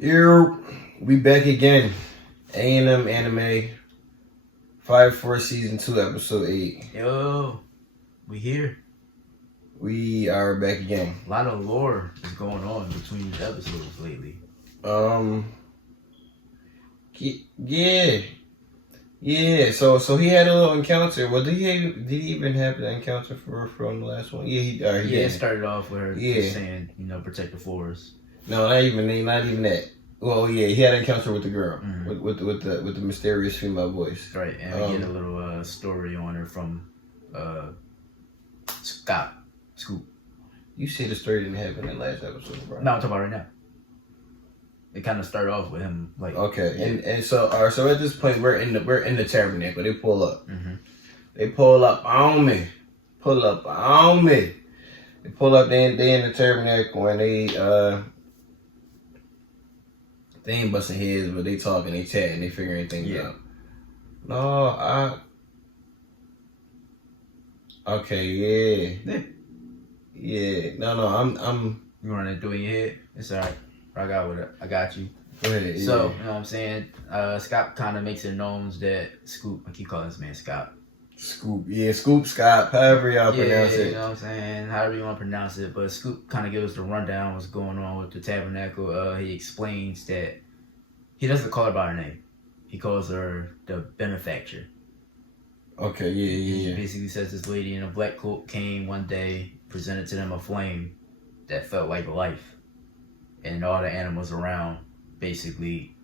Here we back again. A&M Anime, Fire Force Season 2, Episode 8. Yo, we here. We are back again. A lot of lore is going on between these episodes lately. Yeah. So he had a little encounter. Well, did he even have the encounter from the last one? Yeah, It started off with her just saying, protect the forest. No, not even that. Well, yeah, he had an encounter with the girl, with the mysterious female voice. Right, and we get a little story on her from Scoop. You said the story didn't happen in the last episode, bro. No, I'm talking about right now. It kind of started off with him like and so at this point we're in the Tabernacle. They pull up. They pull up on me. They pull up. They in the Tabernacle and they ain't busting heads, but they talking, they chatting, they figuring things out. Yeah. No, I'm. You want to do it in your head? It's alright. I got you. Go ahead. So, you know what I'm saying? Scott kind of makes it known that Scoop, I keep calling this man Scott. Scoop, Scott, however y'all pronounce it. You know what I'm saying? However you want to pronounce it. But Scoop kind of gives us the rundown what's going on with the Tabernacle. He explains that he doesn't call her by her name. He calls her the benefactor. Okay, yeah. He basically says this lady in a black cloak came one day, presented to them a flame that felt like life. And all the animals around basically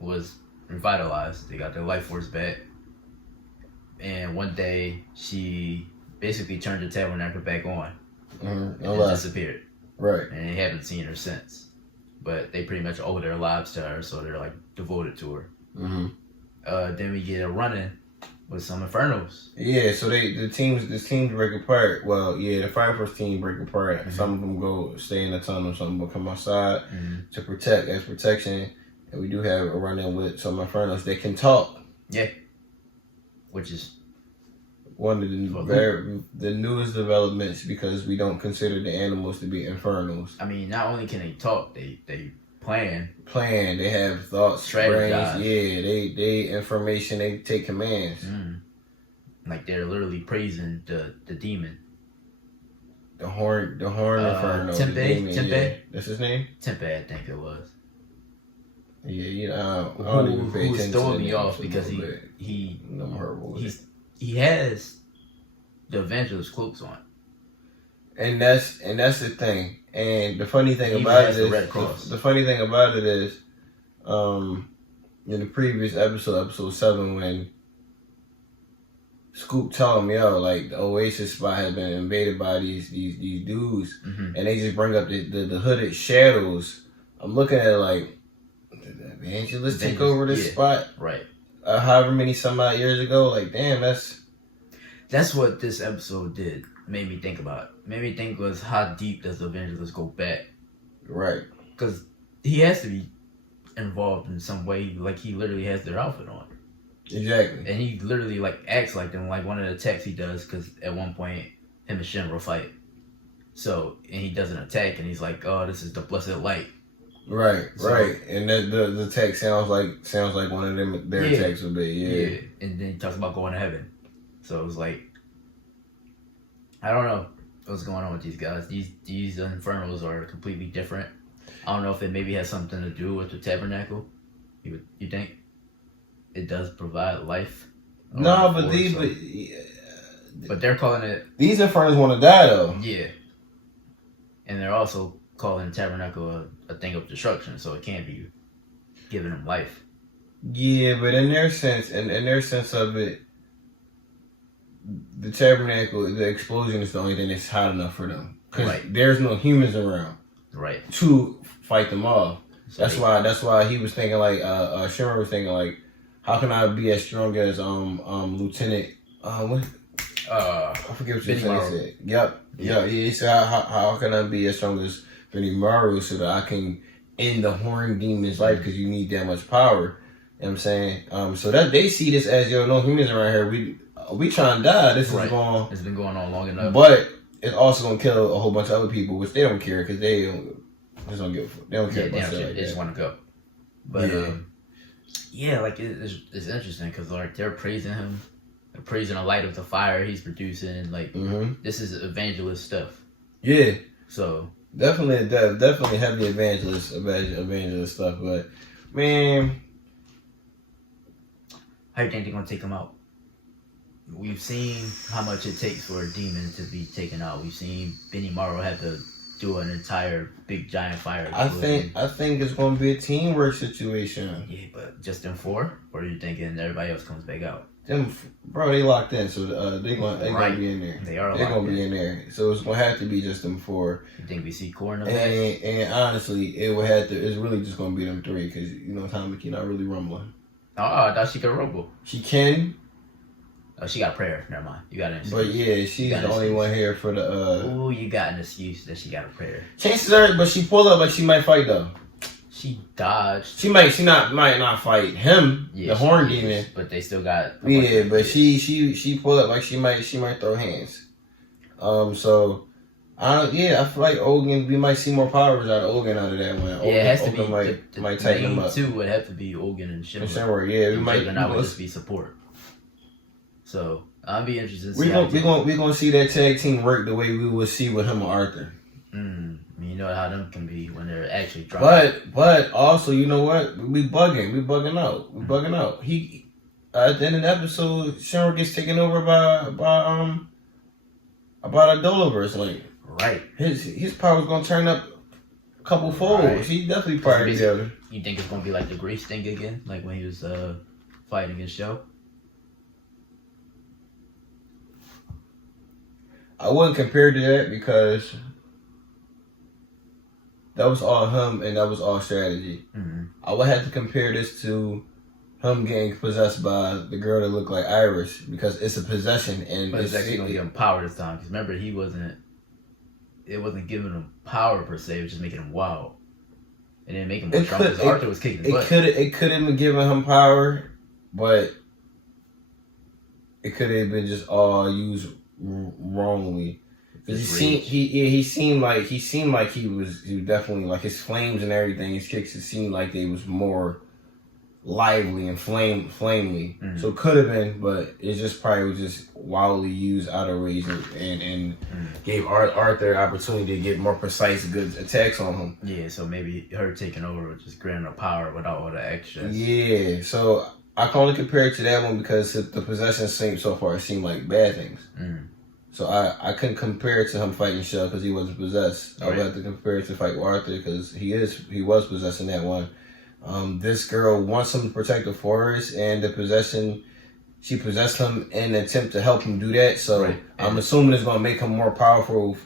was revitalized. They got their life force back. And one day, she basically turned the Tabernacle back on and disappeared. Right. And they haven't seen her since. But they pretty much owe their lives to her, so they're like devoted to her. Then we get a run-in with some infernals. Yeah, so the teams break apart. Well, yeah, the Fire Force team break apart. Some of them go stay in the tunnel, some will come outside to protect as protection. And we do have a run-in with some infernals that can talk. Yeah. Which is one of the newest developments because we don't consider the animals to be infernals. I mean, not only can they talk, they plan. They have thoughts, strategize. Brains. Yeah, they information. They take commands. Like they're literally praising the demon. The horn inferno. Tempe. Yeah. That's his name. Tempe, I think it was. Yeah, I don't even pay attention. Who's throwing me off because he has the evangelist cloaks on. And that's the thing. And the funny thing about it is the funny thing about it is, in the previous episode 7, when Scoop told me, like the oasis spot has been invaded by these dudes, and they just bring up the hooded shadows. I'm looking at it like, did the evangelist take over this spot? Right. However many some odd years ago. Like, damn, that's what this episode did. Made me think about. Made me think was how deep does the evangelist go back? Right. Because he has to be involved in some way. Like he literally has their outfit on. Exactly. And he literally like acts like them. Like one of the attacks he does, because at one point him and Shinra fight. So and he does an attack, and he's like, "Oh, this is the blessed light." Right. And the text sounds like one of them their texts would be. Yeah. And then he talks about going to heaven. So it was like, I don't know what's going on with these guys. These infernals are completely different. I don't know if it maybe has something to do with the Tabernacle. You think it does provide life? No, but they're calling it. These infernals want to die though. Yeah. And they're also calling the Tabernacle a thing of destruction, so it can't be giving them life. Yeah, but in their sense of it, the Tabernacle, the explosion is the only thing that's hot enough for them. Because there's no humans around. Right. To fight them off. So that's why he was thinking like, Shimmer was thinking like, how can I be as strong as Lieutenant I forget what Lieutenant said. Yep. Yeah. He said how can I be as strong as Maru so that I can end the horn demon's life because you need that much power. You know what I'm saying? So that they see this as no humans around here. We trying to die. This is going. It's been going on long enough. But it's also gonna kill a whole bunch of other people, which they don't care because they don't. Just don't give a fuck. They don't care about shit like they just that. want to go. But like it's interesting because like they're praising him, they're praising the light of the fire he's producing. Like this is evangelist stuff. Yeah. So definitely heavy evangelist stuff. But man, how do you think they're gonna take him out? We've seen how much it takes for a demon to be taken out. We've seen Benny Morrow have to do an entire big giant fire. I think it's gonna be a teamwork situation. Yeah, but just them four, or are you thinking everybody else comes back out? Bro, they locked in, so they gonna be in there. They're gonna be in there, so it's gonna have to be just them four. You think we see Core in the back? And honestly, it would have to. It's really just gonna be them three because Tamaki not really rumbling. Oh, I thought she could rumble. She can. Oh, she got prayer. Never mind. You got an excuse. But yeah, she's the only one here for the. Ooh, you got an excuse that she got a prayer. Chances are, but she pulled up like she might fight though. She dodged. She might not fight him, the horn demon. But they still got. Yeah, but she pulled up like she might throw hands. So, I feel like Ogun. We might see more powers out of Ogun out of that one. Yeah, it has to be. Might tighten him up. Two would have to be Ogun and Shimmer. Yeah, we might. And I would just be support. So I'll be interested. We gonna see that tag team work the way we would see with him and Arthur. You know how them can be when they're actually trying. But also, you know what? We bugging out. He at the end of the episode, Shinra gets taken over by a Doloverse link. Right. His power's gonna turn up a couple folds. Right. He definitely part together. You think it's gonna be like the Grace thing again, like when he was fighting against Show? I wouldn't compare to that because that was all him and that was all strategy. I would have to compare this to him getting possessed by the girl that looked like Iris because it's a possession and but it's actually gonna give him power this time. Because remember, it wasn't giving him power per se. It was just making him wild. And then making him more strong because Arthur was kicking his butt. It could have been giving him power, but it could have been just all used wrongly. He seemed like he was definitely like his flames and everything. His kicks, it seemed like they was more lively and flamely. So it could have been, but it just probably was just wildly used out of range and gave Arthur opportunity to get more precise, good attacks on him. Yeah, so maybe her taking over would just grant her power without all the extra. Yeah, so I can only compare it to that one because the possessions seem like bad things. So I couldn't compare it to him fighting Shell because he wasn't possessed. I would have to compare it to fight Arthur because he was possessed in that one. This girl wants him to protect the forest, and she possessed him in an attempt to help him do that. So I'm assuming it's gonna make him more powerful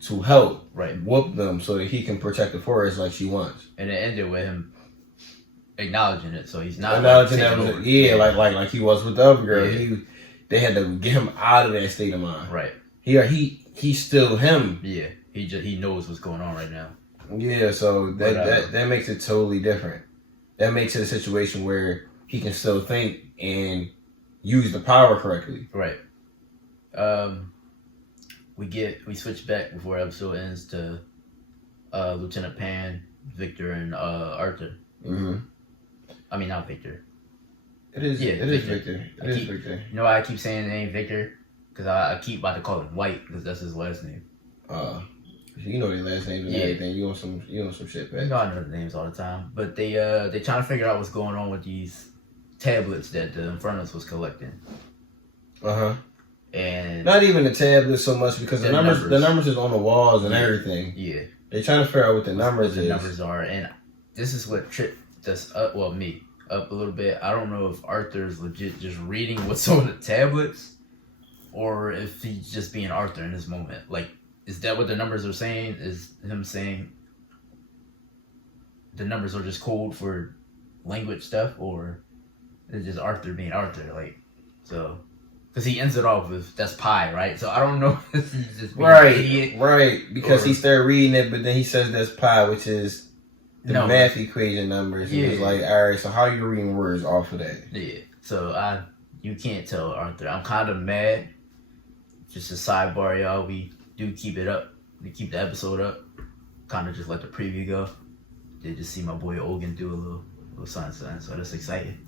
to help whoop them so that he can protect the forest like she wants. And it ended with him acknowledging it, so he's not acknowledging that like he was with the other girl. Yeah. They had to get him out of that state of mind. Right. He's still him. Yeah. He knows what's going on right now. Yeah, so that makes it totally different. That makes it a situation where he can still think and use the power correctly. Right. We switch back before episode ends to Lieutenant Pan, Victor, and Arthur. I mean, not Victor. It is Victor. It is Victor. You know why I keep saying the name Victor? Because I keep about to call him White because that's his last name. You know their last names and everything. You on some shit, man. You know I know the names all the time. But they trying to figure out what's going on with these tablets that the infernals was collecting. And not even the tablets so much because the numbers is on the walls and everything. Yeah. They're trying to figure out what the numbers are, and this is what tripped us up. Well, me up a little bit. I don't know if Arthur's legit just reading what's on the tablets, or if he's just being Arthur in this moment. Like, is that what the numbers are saying? Is him saying the numbers are just code for language stuff, or is it just Arthur being Arthur? Like, so. Because he ends it off with, that's pi, right? So I don't know if he's just being an idiot. Right, because he started reading it, but then he says that's pi, which is the math equation numbers. He was like, all right, so how are you reading words off of that? Yeah, so you can't tell Arthur. I'm kind of mad. Just a sidebar, y'all. We do keep it up. We keep the episode up. kind of just let the preview go. Did just see my boy Ogan do a little something, so that's exciting.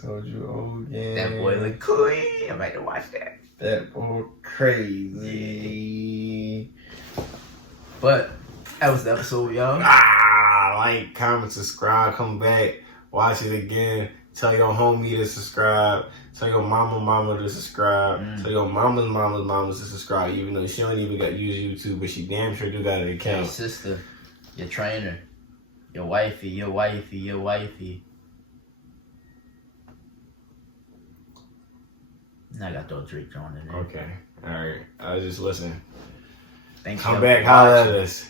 Told you, Ogan. That boy look cool. I'm about to watch that. That boy crazy. But that was the episode, y'all. Like, comment, subscribe, come back, watch it again. Tell your homie to subscribe. Tell your mama to subscribe. Tell your mamas to subscribe. Even though she don't even got use YouTube, but she damn sure do got an account. Your sister, your trainer, your wifey. Now I got those Drake on in there. Okay. All right. I was just listening. Thanks. Come back, holla at us.